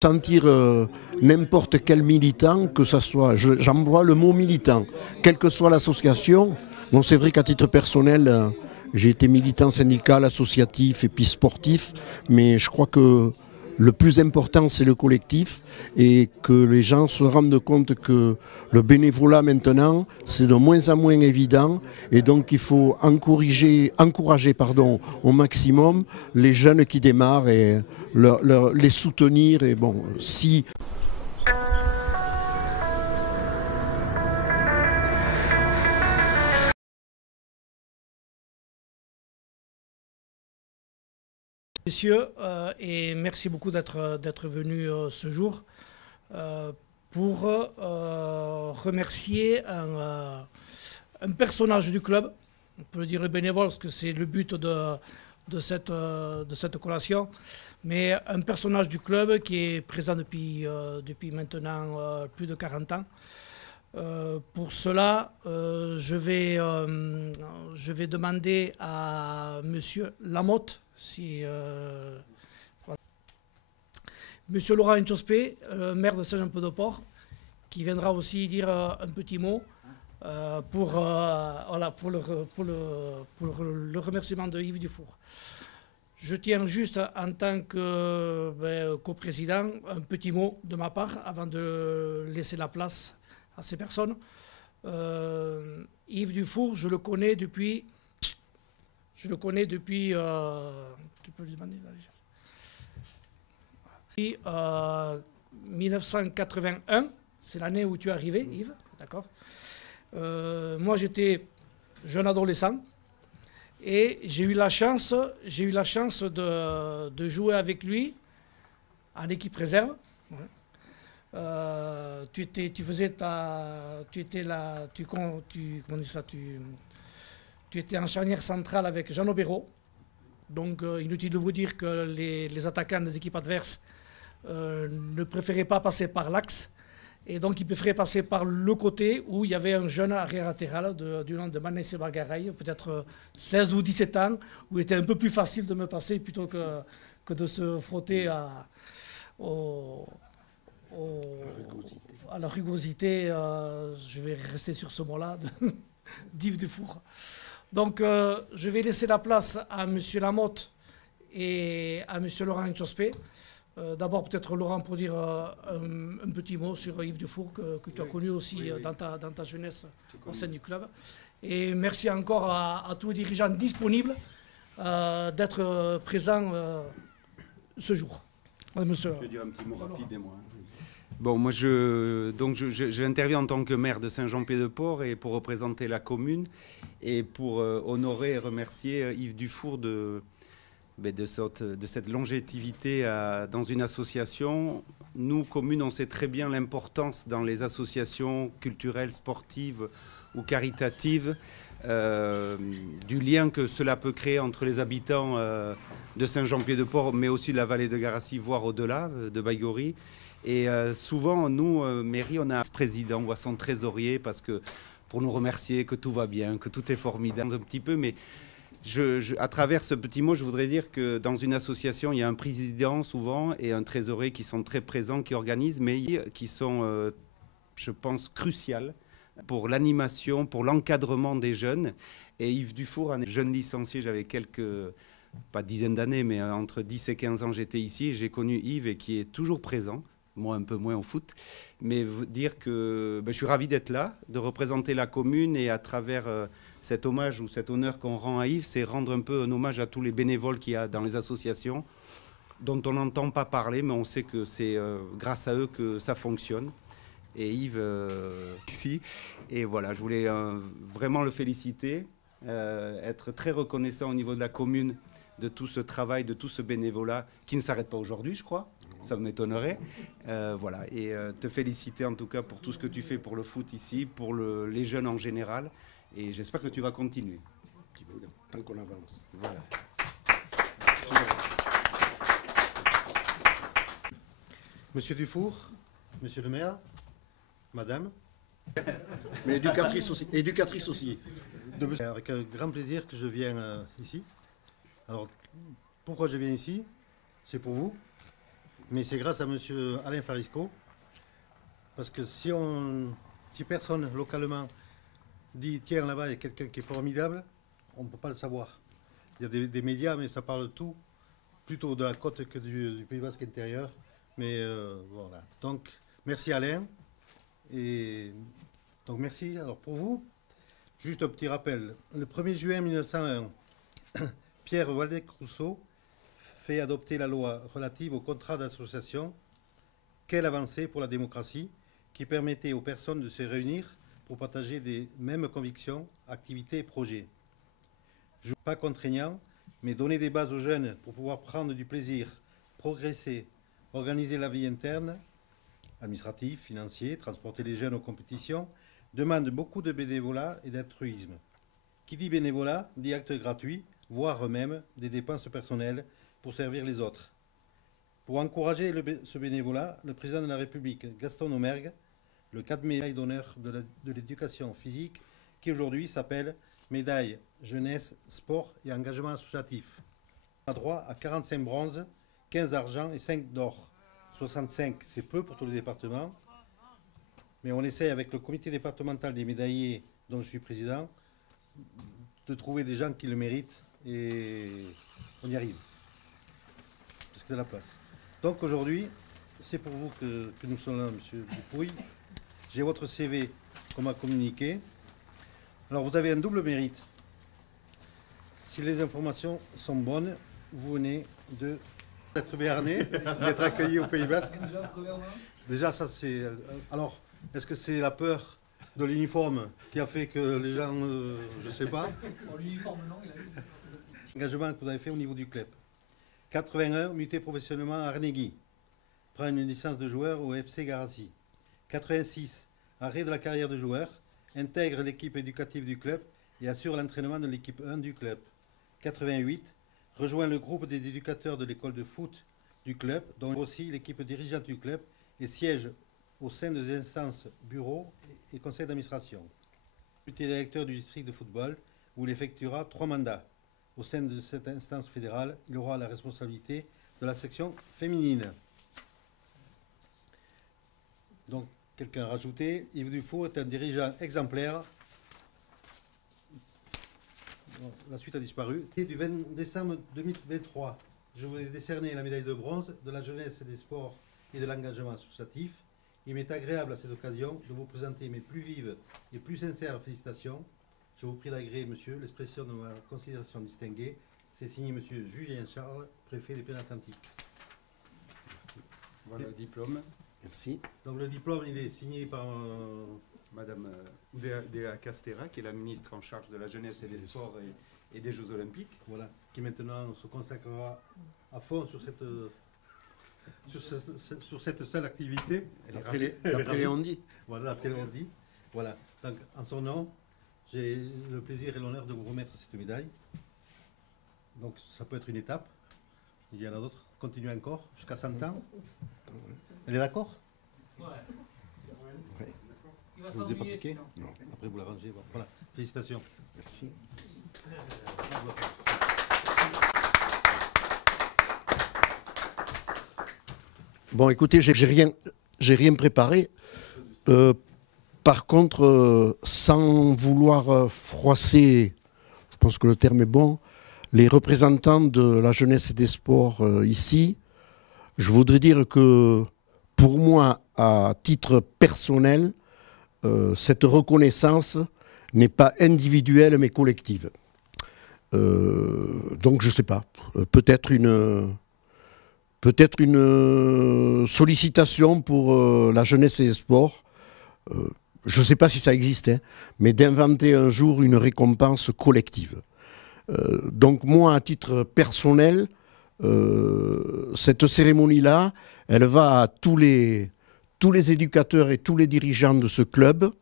Sentir n'importe quel militant, que ce soit, j'emploie le mot militant, quelle que soit l'association. Bon, c'est vrai qu'à titre personnel, j'ai été militant syndical, associatif et puis sportif, mais je crois que le plus important, c'est le collectif et que les gens se rendent compte que le bénévolat maintenant, c'est de moins en moins évident et donc il faut encourager au maximum les jeunes qui démarrent et les soutenir. Et bon, si Messieurs, et merci beaucoup d'être venus ce jour pour remercier un personnage du club, on peut le dire le bénévole parce que c'est le but de cette collation, mais un personnage du club qui est présent depuis maintenant plus de 40 ans. Pour cela, je vais demander à Monsieur Lamotte, voilà. Monsieur Laurent Intchospé, maire de Saint-Jean-Pied-de-Port, qui viendra aussi dire un petit mot pour le remerciement de Yves Dufour. Je tiens juste, en tant que coprésident, un petit mot de ma part avant de laisser la place à ces personnes. Yves Dufour, je le connais depuis... tu peux lui demander là, depuis 1981, c'est l'année où tu es arrivé, Yves, d'accord. Moi, j'étais jeune adolescent et j'ai eu la chance de jouer avec lui en équipe réserve. Tu étais en charnière centrale avec Jean Obéro. Donc, inutile de vous dire que les attaquants des équipes adverses ne préféraient pas passer par l'axe. Et donc, ils préféraient passer par le côté où il y avait un jeune arrière latéral du nom de Manesse Bargaray, peut-être 16 ou 17 ans, où il était un peu plus facile de me passer plutôt que de se frotter à la rugosité. Je vais rester sur ce mot-là, d'Yves Dufour. Donc, je vais laisser la place à M. Lamotte et à M. Laurent Intchospé. D'abord, peut-être Laurent pour dire un petit mot sur Yves Dufour, que tu as connu aussi dans ta jeunesse au sein du club. Et merci encore à tous les dirigeants disponibles d'être présents ce jour. Monsieur. Je vais dire un petit mot rapide et moi. Bon, moi, j'interviens en tant que maire de Saint-Jean-Pied-de-Port et pour représenter la commune et pour honorer et remercier Yves Dufour de cette longévité dans une association. Nous, communes, on sait très bien l'importance dans les associations culturelles, sportives ou caritatives du lien que cela peut créer entre les habitants de Saint-Jean-Pied-de-Port, mais aussi de la vallée de Garassi, voire au-delà, de Baïgorry. Et souvent, nous, mairie, on a un président ou son trésorier parce que pour nous remercier que tout va bien, que tout est formidable un petit peu. Mais à travers ce petit mot, je voudrais dire que dans une association, il y a un président souvent et un trésorier qui sont très présents, qui organisent, mais qui sont, je pense, cruciales pour l'animation, pour l'encadrement des jeunes. Et Yves Dufour, un jeune licencié, j'avais pas dizaines d'années, mais entre 10 et 15 ans, j'étais ici. J'ai connu Yves et qui est toujours présent. Moi un peu moins au foot, mais dire que je suis ravi d'être là, de représenter la commune et à travers cet hommage ou cet honneur qu'on rend à Yves, c'est rendre un peu un hommage à tous les bénévoles qu'il y a dans les associations, dont on n'entend pas parler, mais on sait que c'est grâce à eux que ça fonctionne. Et Yves, ici, et voilà, je voulais vraiment le féliciter, être très reconnaissant au niveau de la commune de tout ce travail, de tout ce bénévolat qui ne s'arrête pas aujourd'hui, je crois. Ça m'étonnerait. Voilà. Et te féliciter en tout cas pour tout ce que tu fais pour le foot ici, pour les jeunes en général. Et j'espère que tu vas continuer. Tant qu'on avance. Voilà. Monsieur Dufour, monsieur le maire, madame. Mais éducatrice aussi. Éducatrice aussi. Avec un grand plaisir que je viens ici. Alors, pourquoi je viens ici? C'est pour vous. mais c'est grâce à monsieur Alain Farisco. Parce que si personne localement dit tiens là-bas il y a quelqu'un qui est formidable, on ne peut pas le savoir. Il y a des médias, mais ça parle de tout, plutôt de la côte que du Pays Basque intérieur. Mais voilà. Donc merci Alain. Et donc merci. Alors pour vous, juste un petit rappel. Le 1er juin 1901, Pierre Waldeck-Rousseau fait adopter la loi relative au contrat d'association. Quelle avancée pour la démocratie, qui permettait aux personnes de se réunir pour partager des mêmes convictions, activités et projets. Pas contraignant, mais donner des bases aux jeunes pour pouvoir prendre du plaisir, progresser, organiser la vie interne, administrative, financier, transporter les jeunes aux compétitions, demande beaucoup de bénévolat et d'altruisme. Qui dit bénévolat dit acte gratuit, voire même des dépenses personnelles pour servir les autres. Pour encourager ce bénévolat, le président de la République, Gaston Doumergue, le 4 médaille d'honneur de l'éducation physique, qui aujourd'hui s'appelle médaille jeunesse, sport et engagement associatif. On a droit à 45 bronzes, 15 argent et 5 d'or. 65, c'est peu pour tous les départements, mais on essaie avec le comité départemental des médaillés, dont je suis président, de trouver des gens qui le méritent et on y arrive. Parce qu'il y a de la place. Donc aujourd'hui, c'est pour vous que nous sommes là, monsieur Dupouille. J'ai votre CV qu'on m'a communiqué. Alors vous avez un double mérite. Si les informations sont bonnes, vous venez d'être béarnais, d'être accueilli au Pays Basque. Déjà, ça c'est... Alors, est-ce que c'est la peur de l'uniforme qui a fait que les gens... je ne sais pas. L'uniforme, non, il a eu... Engagement que vous avez fait au niveau du club. 81, muté professionnellement à Arnegui. Prend une licence de joueur au FC Garassi. 86, arrêt de la carrière de joueur. Intègre l'équipe éducative du club et assure l'entraînement de l'équipe 1 du club. 88, rejoint le groupe des éducateurs de l'école de foot du club, dont aussi l'équipe dirigeante du club, et siège au sein des instances bureaux et conseil d'administration. Député directeur du district de football, où il effectuera 3 mandats. Au sein de cette instance fédérale, il aura la responsabilité de la section féminine. Donc, quelqu'un a rajouté, Yves Dufour est un dirigeant exemplaire. Bon, la suite a disparu. Et du 20 décembre 2023, je vous ai décerné la médaille de bronze de la jeunesse et des sports et de l'engagement associatif. Il m'est agréable à cette occasion de vous présenter mes plus vives et plus sincères félicitations. Je vous prie d'agréer, monsieur, l'expression de ma considération distinguée. C'est signé monsieur Julien Charles, préfet des Pyrénées-Atlantiques. Voilà le diplôme. Merci. Donc le diplôme, il est signé par Madame Dea Castera, qui est la ministre en charge de la jeunesse et des sports et des Jeux Olympiques. Voilà, qui maintenant se consacrera à fond sur cette seule activité. D'après les on-dit. Voilà, d'après les on-dit. Voilà. Donc, en son nom, j'ai le plaisir et l'honneur de vous remettre cette médaille. Donc ça peut être une étape. Il y en a d'autres. Continuez encore jusqu'à 100 ans. Elle est d'accord? Ouais. Il va Vous ne s'ennuyer sinon. Non. Après vous la rangez. Voilà. Félicitations. Merci. Bon, écoutez, j'ai rien préparé. Par contre, sans vouloir froisser, je pense que le terme est bon, les représentants de la jeunesse et des sports ici, je voudrais dire que pour moi, à titre personnel, cette reconnaissance n'est pas individuelle mais collective. Donc je ne sais pas, peut-être une sollicitation pour la jeunesse et les sports. Je ne sais pas si ça existe, hein, mais d'inventer un jour une récompense collective. Donc moi, à titre personnel, cette cérémonie-là, elle va à tous les éducateurs et tous les dirigeants de ce club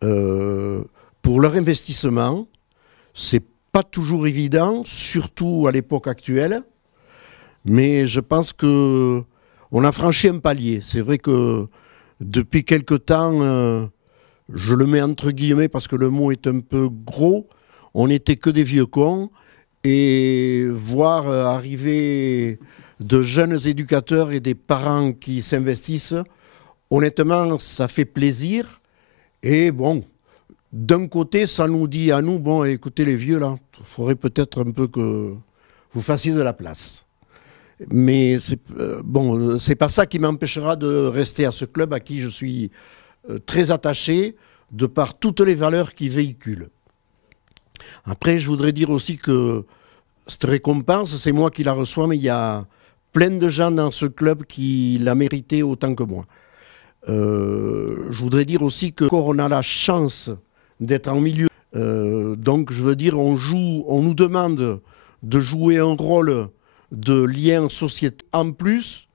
pour leur investissement. C'est pas toujours évident, surtout à l'époque actuelle, mais je pense qu'on a franchi un palier. C'est vrai que depuis quelque temps, je le mets entre guillemets parce que le mot est un peu gros, on n'était que des vieux cons, et voir arriver de jeunes éducateurs et des parents qui s'investissent. Honnêtement, ça fait plaisir. Et bon, d'un côté, ça nous dit à nous, bon, écoutez les vieux, là, il faudrait peut-être un peu que vous fassiez de la place. Mais c'est pas ça qui m'empêchera de rester à ce club à qui je suis très attaché, de par toutes les valeurs qu'il véhicule. Après, je voudrais dire aussi que cette récompense, c'est moi qui la reçois, mais il y a plein de gens dans ce club qui la méritaient autant que moi. Je voudrais dire aussi qu'on a la chance d'être en milieu. Donc, je veux dire, on nous demande de jouer un rôle de lien sociétal en plus,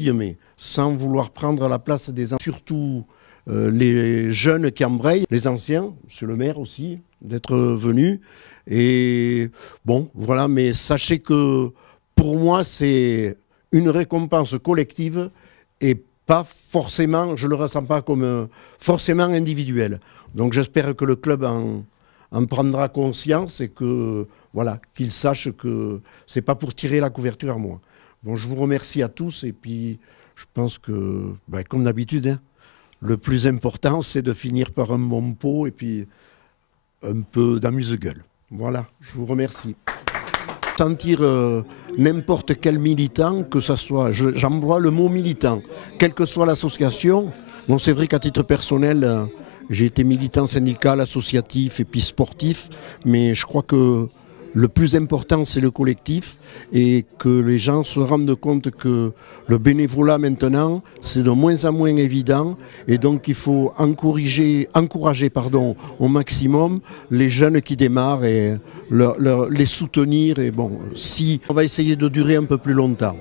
mais sans vouloir prendre la place des anciens, surtout les jeunes qui embrayent, les anciens, monsieur le maire aussi, d'être venu. Et bon, voilà, mais sachez que pour moi, c'est une récompense collective et pas forcément, je ne le ressens pas comme forcément individuel. Donc j'espère que le club en prendra conscience et que voilà, qu'il sache que ce n'est pas pour tirer la couverture à moi. Bon, je vous remercie à tous et puis je pense que, comme d'habitude, hein, le plus important, c'est de finir par un bon pot et puis un peu d'amuse-gueule. Voilà, je vous remercie. Sentir n'importe quel militant, que ce soit, j'emploie le mot militant, quelle que soit l'association. Bon, c'est vrai qu'à titre personnel, j'ai été militant syndical, associatif et puis sportif, mais je crois que le plus important, c'est le collectif et que les gens se rendent compte que le bénévolat maintenant, c'est de moins en moins évident et donc il faut encourager au maximum les jeunes qui démarrent et les soutenir. Et bon, si on va essayer de durer un peu plus longtemps.